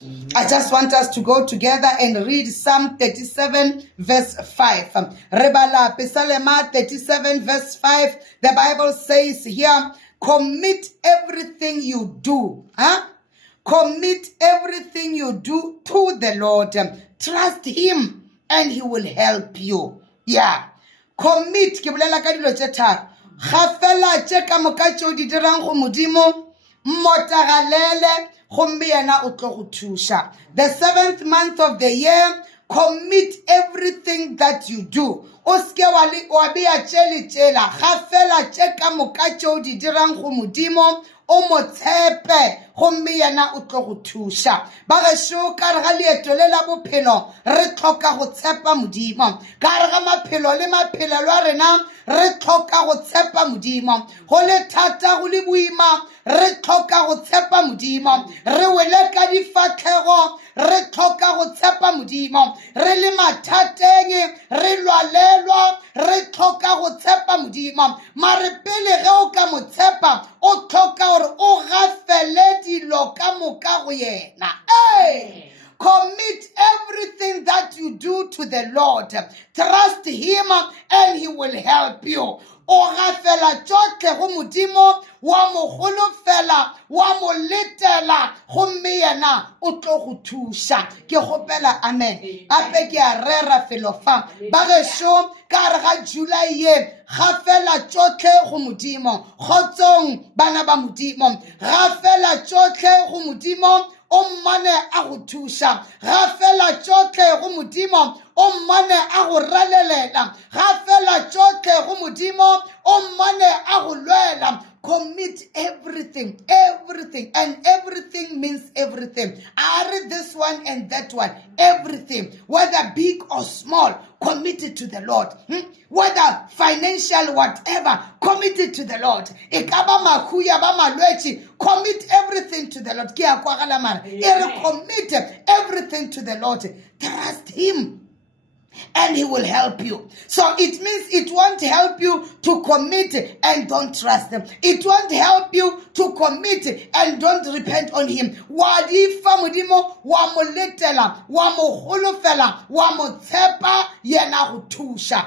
I just want us to go together and read Psalm 37 verse 5. Rebala Psalm 37 verse 5. The Bible says here, commit everything you do. Commit everything you do to the Lord. Trust Him and He will help you. Yeah. Commit. Ke bolela ka dilo tše tharo. Ga fela tše ka moka tšeo di dirang go Modimo, mmotagalele gomme yena o tlo go thuša. The 7th month of the year, commit everything that you do. O ske wa bea tše le tšela. Ga fela tše ka moka tšeo di dirang go Modimo, o mo tshepe gomme yena o tlo go thuša. Ba gešo ka re ga leeto le la bophelo re tlhoka go tshepa Modimo. Ka re ga maphelo le maphelelo a rena re tlhoka go tshepa Modimo. Go le thata go le boima re tlhoka go tshepa Modimo. Re wele ka difatlhego re tlhoka go tshepa Modimo. Re le mathateng re lwalelwa re tlhoka go tshepa Modimo. Mare pele ge o ka mo tshepa o tlhoka gore o gafele dilo ka moka go yena. Commit everything that you do to the Lord. Trust Him and He will help you. O gafela tšohle go Modimo, wa mo golofela, wa mo letela, gomme yena o tlo go thuša. Ke kgopela amen. Ape ke a rera felo fa. Ba gešo ka re ga July ye, gafela tšohle go Modimo. Kgotsong bana ba Modimo. Gafela tšohle go Modimo. O mmane a go thuša. Ga fela tšohle go Modimo, o mmane a go ralelela. Ga fela tšohle go Modimo, o mmane a go lwela. Commit everything, everything, and everything means everything. I read this one and that one. Everything, whether big or small, commit it to the Lord. Whether financial, whatever, commit it to the Lord. Ekaba makuya ba malwechi, commit everything to the Lord. Kia kwa galamara. Commit everything to the Lord. Trust Him. And He will help you. So it means it won't help you to commit and don't trust Him. It won't help you to commit and don't repent on Him. Wadifa Modimo, wa mo letela, wa mo holofela, wa mo tsepa, yena go thusha.